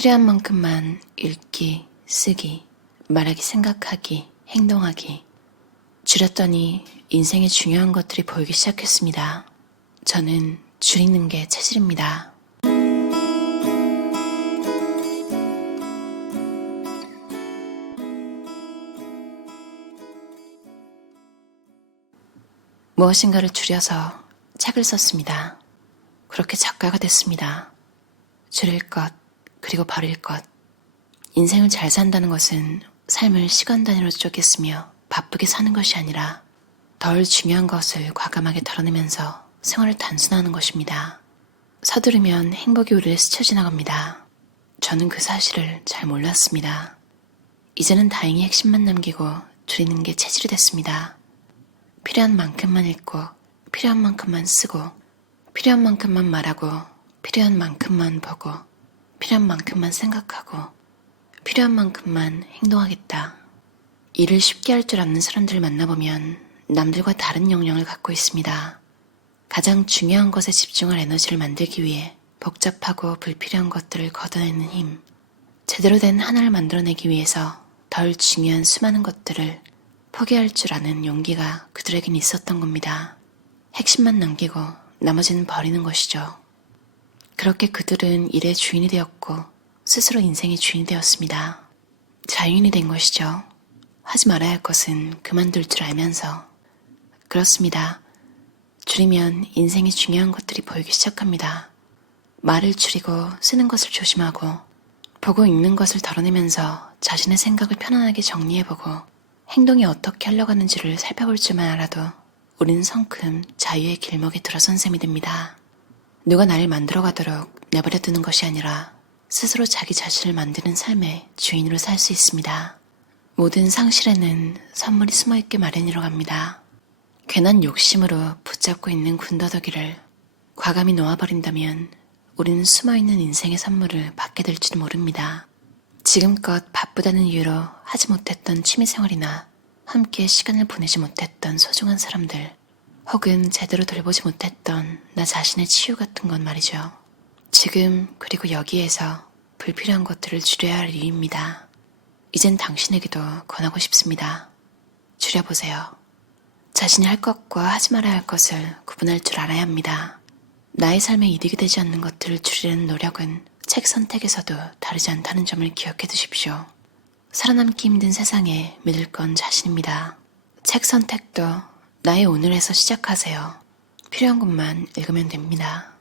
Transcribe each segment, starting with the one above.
필요한 만큼만 읽기, 쓰기, 말하기, 생각하기, 행동하기. 줄였더니 인생의 중요한 것들이 보이기 시작했습니다. 저는 줄이는 게 체질입니다. 무엇인가를 줄여서 책을 썼습니다. 그렇게 작가가 됐습니다. 줄일 것, 그리고 버릴 것. 인생을 잘 산다는 것은 삶을 시간 단위로 쪼개쓰며 바쁘게 사는 것이 아니라 덜 중요한 것을 과감하게 덜어내면서 생활을 단순화하는 것입니다. 서두르면 행복이 우리를 스쳐 지나갑니다. 저는 그 사실을 잘 몰랐습니다. 이제는 다행히 핵심만 남기고 줄이는 게 체질이 됐습니다. 필요한 만큼만 읽고, 필요한 만큼만 쓰고, 필요한 만큼만 말하고, 필요한 만큼만 보고, 필요한 만큼만 생각하고, 필요한 만큼만 행동하겠다. 일을 쉽게 할 줄 아는 사람들을 만나보면 남들과 다른 역량을 갖고 있습니다. 가장 중요한 것에 집중할 에너지를 만들기 위해 복잡하고 불필요한 것들을 걷어내는 힘, 제대로 된 하나를 만들어내기 위해서 덜 중요한 수많은 것들을 포기할 줄 아는 용기가 그들에겐 있었던 겁니다. 핵심만 남기고 나머지는 버리는 것이죠. 그렇게 그들은 일의 주인이 되었고 스스로 인생의 주인이 되었습니다. 자유인이 된 것이죠. 하지 말아야 할 것은 그만둘 줄 알면서. 그렇습니다. 줄이면 인생의 중요한 것들이 보이기 시작합니다. 말을 줄이고 쓰는 것을 조심하고 보고 읽는 것을 덜어내면서 자신의 생각을 편안하게 정리해보고 행동이 어떻게 흘러가는지를 살펴볼 줄만 알아도 우리는 성큼 자유의 길목에 들어선 셈이 됩니다. 누가 나를 만들어가도록 내버려두는 것이 아니라 스스로 자기 자신을 만드는 삶의 주인으로 살 수 있습니다. 모든 상실에는 선물이 숨어있게 마련이라고 합니다. 괜한 욕심으로 붙잡고 있는 군더더기를 과감히 놓아버린다면 우리는 숨어있는 인생의 선물을 받게 될지도 모릅니다. 지금껏 바쁘다는 이유로 하지 못했던 취미생활이나 함께 시간을 보내지 못했던 소중한 사람들, 혹은 제대로 돌보지 못했던 나 자신의 치유 같은 건 말이죠. 지금 그리고 여기에서 불필요한 것들을 줄여야 할 이유입니다. 이젠 당신에게도 권하고 싶습니다. 줄여보세요. 자신이 할 것과 하지 말아야 할 것을 구분할 줄 알아야 합니다. 나의 삶에 이득이 되지 않는 것들을 줄이려는 노력은 책 선택에서도 다르지 않다는 점을 기억해 두십시오. 살아남기 힘든 세상에 믿을 건 자신입니다. 책 선택도 나의 오늘에서 시작하세요. 필요한 것만 읽으면 됩니다.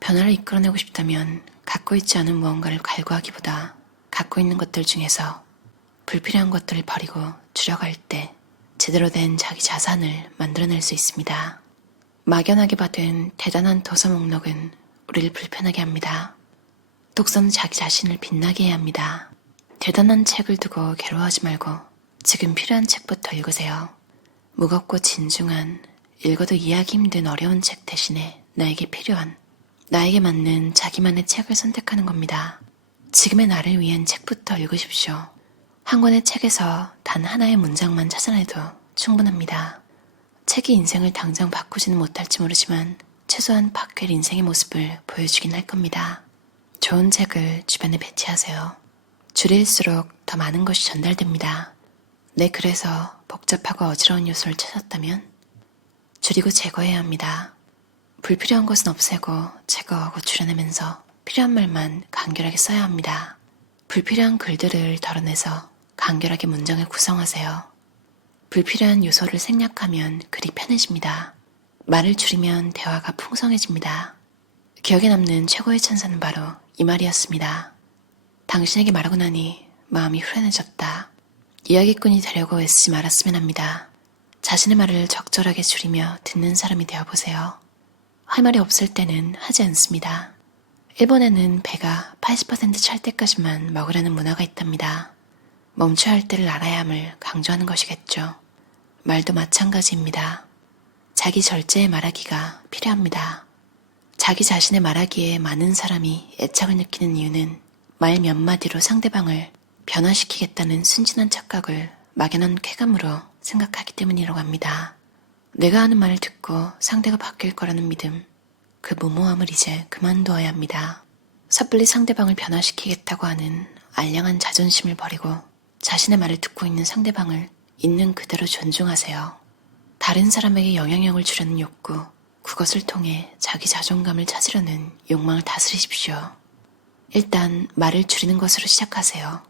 변화를 이끌어내고 싶다면 갖고 있지 않은 무언가를 갈구하기보다 갖고 있는 것들 중에서 불필요한 것들을 버리고 줄여갈 때 제대로 된 자기 자산을 만들어낼 수 있습니다. 막연하게 받은 대단한 도서 목록은 우리를 불편하게 합니다. 독서는 자기 자신을 빛나게 해야 합니다. 대단한 책을 두고 괴로워하지 말고 지금 필요한 책부터 읽으세요. 무겁고 진중한, 읽어도 이해하기 힘든 어려운 책 대신에 나에게 필요한, 나에게 맞는 자기만의 책을 선택하는 겁니다. 지금의 나를 위한 책부터 읽으십시오. 한 권의 책에서 단 하나의 문장만 찾아내도 충분합니다. 책이 인생을 당장 바꾸지는 못할지 모르지만 최소한 바뀔 인생의 모습을 보여주긴 할 겁니다. 좋은 책을 주변에 배치하세요. 줄일수록 더 많은 것이 전달됩니다. 내 글에서 복잡하고 어지러운 요소를 찾았다면 줄이고 제거해야 합니다. 불필요한 것은 없애고 제거하고 줄여내면서 필요한 말만 간결하게 써야 합니다. 불필요한 글들을 덜어내서 간결하게 문장을 구성하세요. 불필요한 요소를 생략하면 글이 편해집니다. 말을 줄이면 대화가 풍성해집니다. 기억에 남는 최고의 찬사는 바로 이 말이었습니다. 당신에게 말하고 나니 마음이 후련해졌다. 이야기꾼이 되려고 애쓰지 말았으면 합니다. 자신의 말을 적절하게 줄이며 듣는 사람이 되어보세요. 할 말이 없을 때는 하지 않습니다. 일본에는 배가 80% 찰 때까지만 먹으라는 문화가 있답니다. 멈춰야 할 때를 알아야 함을 강조하는 것이겠죠. 말도 마찬가지입니다. 자기 절제의 말하기가 필요합니다. 자기 자신의 말하기에 많은 사람이 애착을 느끼는 이유는 말 몇 마디로 상대방을 변화시키겠다는 순진한 착각을 막연한 쾌감으로 생각하기 때문이라고 합니다. 내가 하는 말을 듣고 상대가 바뀔 거라는 믿음, 그 무모함을 이제 그만두어야 합니다. 섣불리 상대방을 변화시키겠다고 하는 알량한 자존심을 버리고 자신의 말을 듣고 있는 상대방을 있는 그대로 존중하세요. 다른 사람에게 영향력을 주려는 욕구, 그것을 통해 자기 자존감을 찾으려는 욕망을 다스리십시오. 일단 말을 줄이는 것으로 시작하세요.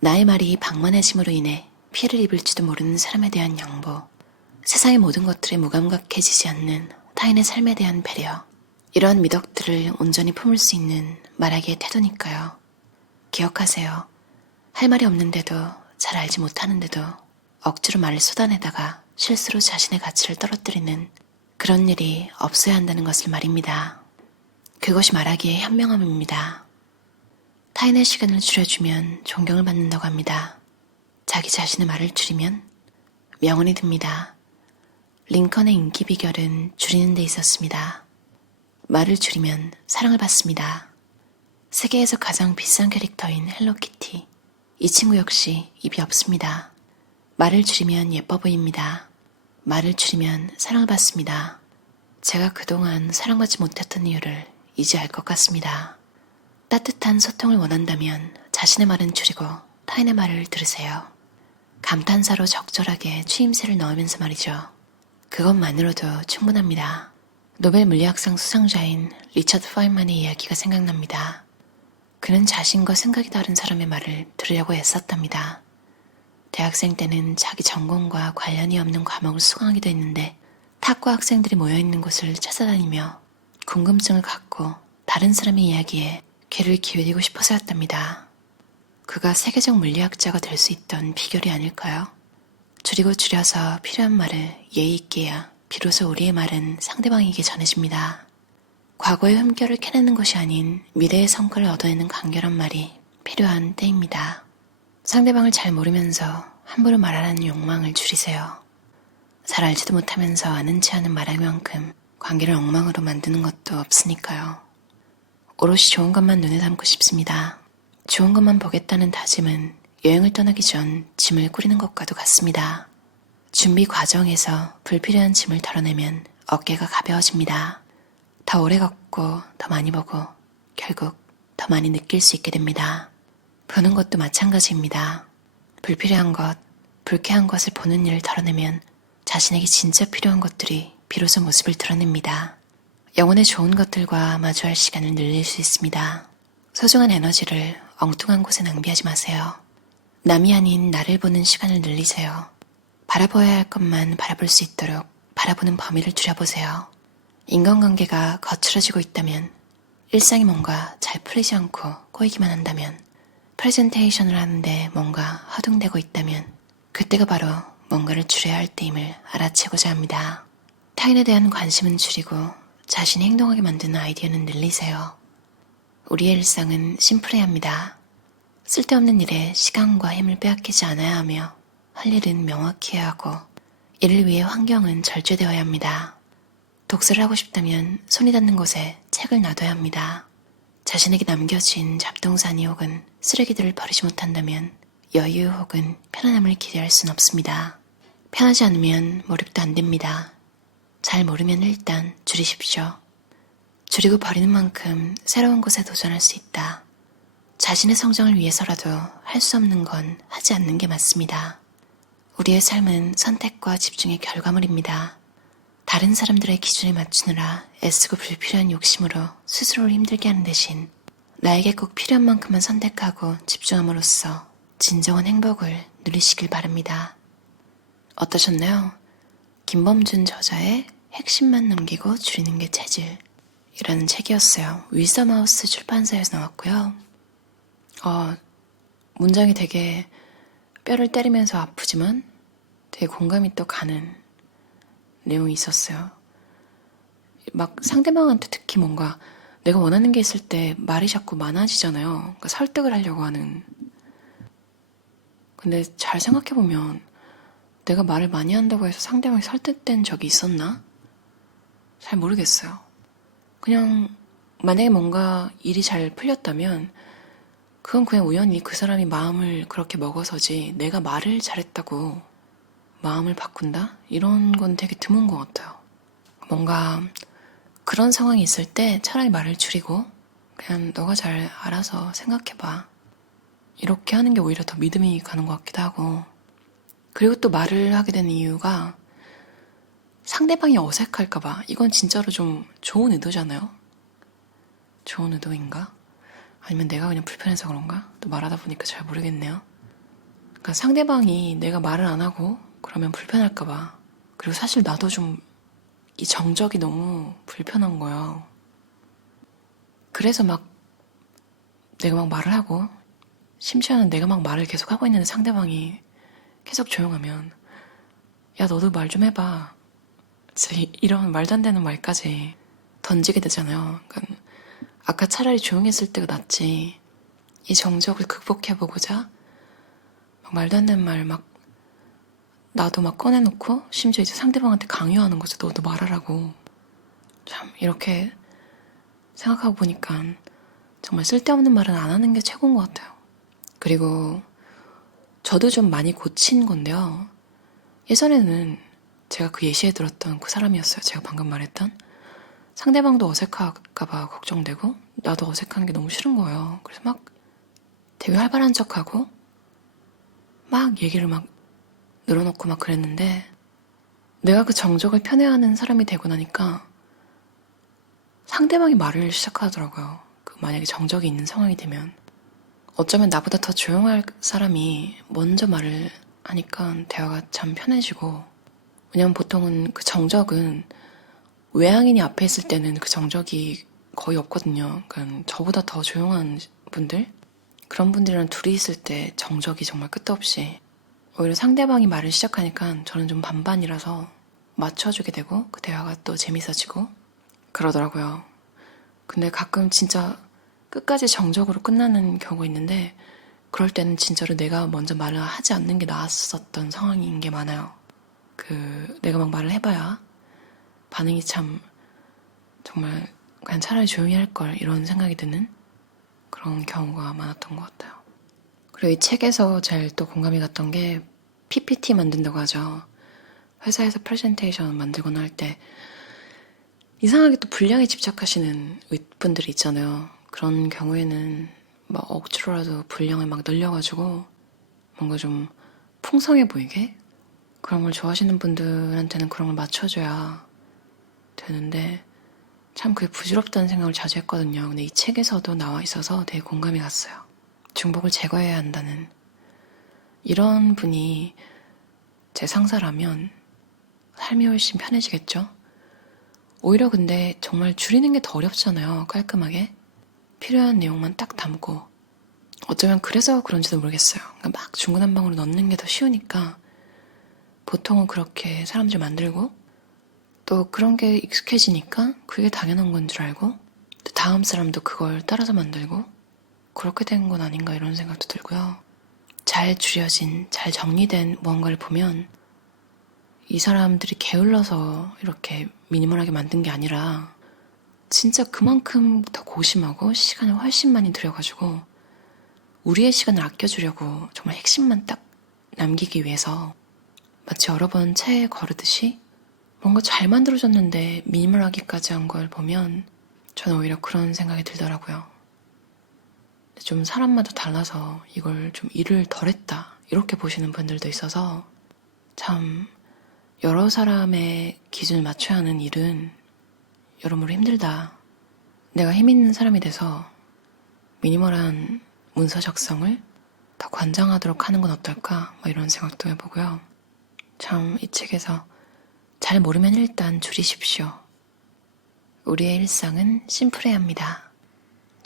나의 말이 방만해짐으로 인해 피해를 입을지도 모르는 사람에 대한 양보, 세상의 모든 것들에 무감각해지지 않는 타인의 삶에 대한 배려, 이러한 미덕들을 온전히 품을 수 있는 말하기의 태도니까요. 기억하세요. 할 말이 없는데도, 잘 알지 못하는데도 억지로 말을 쏟아내다가 실수로 자신의 가치를 떨어뜨리는 그런 일이 없어야 한다는 것을 말입니다. 그것이 말하기의 현명함입니다. 타인의 시간을 줄여주면 존경을 받는다고 합니다. 자기 자신의 말을 줄이면 명언이 듭니다. 링컨의 인기 비결은 줄이는 데 있었습니다. 말을 줄이면 사랑을 받습니다. 세계에서 가장 비싼 캐릭터인 헬로키티. 이 친구 역시 입이 없습니다. 말을 줄이면 예뻐 보입니다. 말을 줄이면 사랑을 받습니다. 제가 그동안 사랑받지 못했던 이유를 이제 알 것 같습니다. 따뜻한 소통을 원한다면 자신의 말은 줄이고 타인의 말을 들으세요. 감탄사로 적절하게 추임새를 넣으면서 말이죠. 그것만으로도 충분합니다. 노벨 물리학상 수상자인 리처드 파인만의 이야기가 생각납니다. 그는 자신과 생각이 다른 사람의 말을 들으려고 애썼답니다. 대학생 때는 자기 전공과 관련이 없는 과목을 수강하기도 했는데 탁과 학생들이 모여있는 곳을 찾아다니며 궁금증을 갖고 다른 사람의 이야기에 귀를 기울이고 싶어서였답니다. 그가 세계적 물리학자가 될 수 있던 비결이 아닐까요? 줄이고 줄여서 필요한 말을 예의 있게 해야 비로소 우리의 말은 상대방에게 전해집니다. 과거의 흠결을 캐내는 것이 아닌 미래의 성과를 얻어내는 간결한 말이 필요한 때입니다. 상대방을 잘 모르면서 함부로 말하라는 욕망을 줄이세요. 잘 알지도 못하면서 아는 체 하는 말할만큼 관계를 엉망으로 만드는 것도 없으니까요. 오롯이 좋은 것만 눈에 담고 싶습니다. 좋은 것만 보겠다는 다짐은 여행을 떠나기 전 짐을 꾸리는 것과도 같습니다. 준비 과정에서 불필요한 짐을 덜어내면 어깨가 가벼워집니다. 더 오래 걷고 더 많이 보고 결국 더 많이 느낄 수 있게 됩니다. 보는 것도 마찬가지입니다. 불필요한 것, 불쾌한 것을 보는 일을 덜어내면 자신에게 진짜 필요한 것들이 비로소 모습을 드러냅니다. 영혼의 좋은 것들과 마주할 시간을 늘릴 수 있습니다. 소중한 에너지를 엉뚱한 곳에 낭비하지 마세요. 남이 아닌 나를 보는 시간을 늘리세요. 바라보아야 할 것만 바라볼 수 있도록 바라보는 범위를 줄여보세요. 인간관계가 거칠어지고 있다면, 일상이 뭔가 잘 풀리지 않고 꼬이기만 한다면, 프레젠테이션을 하는데 뭔가 허둥대고 있다면 그때가 바로 뭔가를 줄여야 할 때임을 알아채고자 합니다. 타인에 대한 관심은 줄이고 자신이 행동하게 만드는 아이디어는 늘리세요. 우리의 일상은 심플해야 합니다. 쓸데없는 일에 시간과 힘을 빼앗기지 않아야 하며 할 일은 명확히 해야 하고 이를 위해 환경은 절제되어야 합니다. 독서를 하고 싶다면 손이 닿는 곳에 책을 놔둬야 합니다. 자신에게 남겨진 잡동사니 혹은 쓰레기들을 버리지 못한다면 여유 혹은 편안함을 기대할 순 없습니다. 편하지 않으면 몰입도 안 됩니다. 잘 모르면 일단 줄이십시오. 줄이고 버리는 만큼 새로운 곳에 도전할 수 있다. 자신의 성장을 위해서라도 할 수 없는 건 하지 않는 게 맞습니다. 우리의 삶은 선택과 집중의 결과물입니다. 다른 사람들의 기준에 맞추느라 애쓰고 불필요한 욕심으로 스스로를 힘들게 하는 대신 나에게 꼭 필요한 만큼만 선택하고 집중함으로써 진정한 행복을 누리시길 바랍니다. 어떠셨나요? 김범준 저자의 핵심만 남기고 줄이는 게 체질 이라는 책이었어요. 위서마우스 출판사에서 나왔고요. 문장이 되게 뼈를 때리면서 아프지만 되게 공감이 또 가는 내용이 있었어요. 막 상대방한테 특히 뭔가 내가 원하는 게 있을 때 말이 자꾸 많아지잖아요. 그러니까 설득을 하려고 하는. 근데 잘 생각해보면 내가 말을 많이 한다고 해서 상대방이 설득된 적이 있었나? 잘 모르겠어요. 그냥 만약에 뭔가 일이 잘 풀렸다면 그건 그냥 우연히 그 사람이 마음을 그렇게 먹어서지 내가 말을 잘했다고 마음을 바꾼다? 이런 건 되게 드문 것 같아요. 뭔가 그런 상황이 있을 때 차라리 말을 줄이고 그냥 너가 잘 알아서 생각해봐. 이렇게 하는 게 오히려 더 믿음이 가는 것 같기도 하고. 그리고 또 말을 하게 되는 이유가 상대방이 어색할까봐. 이건 진짜로 좀 좋은 의도잖아요. 좋은 의도인가? 아니면 내가 그냥 불편해서 그런가? 또 말하다 보니까 잘 모르겠네요. 그러니까 상대방이 내가 말을 안 하고 그러면 불편할까봐. 그리고 사실 나도 좀 이 정적이 너무 불편한 거예요. 그래서 막 내가 막 말을 하고, 심지어는 내가 막 말을 계속 하고 있는데 상대방이 계속 조용하면, 야, 너도 말 좀 해봐. 진짜 이런 말도 안 되는 말까지 던지게 되잖아요. 그러니까 아까 차라리 조용했을 때가 낫지. 이 정적을 극복해보고자 막 말도 안 되는 말 막 나도 막 꺼내놓고 심지어 이제 상대방한테 강요하는 거죠. 너도 말하라고. 참 이렇게 생각하고 보니까 정말 쓸데없는 말은 안 하는 게 최고인 것 같아요. 그리고 저도 좀 많이 고친 건데요. 예전에는 제가 그 예시에 들었던 그 사람이었어요. 제가 방금 말했던. 상대방도 어색할까봐 걱정되고 나도 어색한 게 너무 싫은 거예요. 그래서 막 되게 활발한 척하고 막 얘기를 막 늘어놓고 막 그랬는데 내가 그 정적을 편애하는 사람이 되고 나니까 상대방이 말을 시작하더라고요. 그 만약에 정적이 있는 상황이 되면 어쩌면 나보다 더 조용할 사람이 먼저 말을 하니까 대화가 참 편해지고. 왜냐면 보통은 그 정적은 외향인이 앞에 있을 때는 그 정적이 거의 없거든요. 그러니까 저보다 더 조용한 분들, 그런 분들이랑 둘이 있을 때 정적이 정말 끝도 없이. 오히려 상대방이 말을 시작하니까 저는 좀 반반이라서 맞춰주게 되고 그 대화가 또 재밌어지고 그러더라고요. 근데 가끔 진짜 끝까지 정적으로 끝나는 경우가 있는데 그럴 때는 진짜로 내가 먼저 말을 하지 않는 게 나았었던 상황인 게 많아요. 내가 막 말을 해봐야 반응이 참 정말 그냥 차라리 조용히 할 걸 이런 생각이 드는 그런 경우가 많았던 것 같아요. 그리고 이 책에서 제일 또 공감이 갔던 게 PPT 만든다고 하죠. 회사에서 프레젠테이션 만들거나 할 때 이상하게 또 분량에 집착하시는 윗분들이 있잖아요. 그런 경우에는 막 억지로라도 분량을 막 늘려가지고 뭔가 좀 풍성해 보이게 그런 걸 좋아하시는 분들한테는 그런 걸 맞춰줘야 되는데 참 그게 부질없다는 생각을 자주 했거든요. 근데 이 책에서도 나와 있어서 되게 공감이 갔어요. 중복을 제거해야 한다는. 이런 분이 제 상사라면 삶이 훨씬 편해지겠죠? 오히려 근데 정말 줄이는 게 더 어렵잖아요. 깔끔하게. 필요한 내용만 딱 담고. 어쩌면 그래서 그런지도 모르겠어요. 그러니까 막 중구난방으로 넣는 게 더 쉬우니까 보통은 그렇게 사람들 만들고 또 그런 게 익숙해지니까 그게 당연한 건 줄 알고 또 다음 사람도 그걸 따라서 만들고 그렇게 된 건 아닌가 이런 생각도 들고요. 잘 줄여진, 잘 정리된 무언가를 보면 이 사람들이 게을러서 이렇게 미니멀하게 만든 게 아니라 진짜 그만큼 더 고심하고 시간을 훨씬 많이 들여가지고 우리의 시간을 아껴주려고 정말 핵심만 딱 남기기 위해서 마치 여러 번 차에 거르듯이 뭔가 잘 만들어졌는데 미니멀하기까지 한 걸 보면 저는 오히려 그런 생각이 들더라고요. 좀 사람마다 달라서 이걸 좀 일을 덜 했다 이렇게 보시는 분들도 있어서 참 여러 사람의 기준을 맞춰야 하는 일은 여러모로 힘들다. 내가 힘 있는 사람이 돼서 미니멀한 문서 작성을 더 관장하도록 하는 건 어떨까? 뭐 이런 생각도 해보고요. 참 이 책에서 잘 모르면 일단 줄이십시오. 우리의 일상은 심플해야 합니다.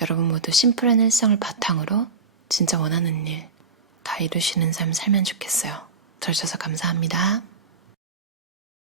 여러분 모두 심플한 일상을 바탕으로 진짜 원하는 일 다 이루시는 삶 살면 좋겠어요. 들어주셔서 감사합니다.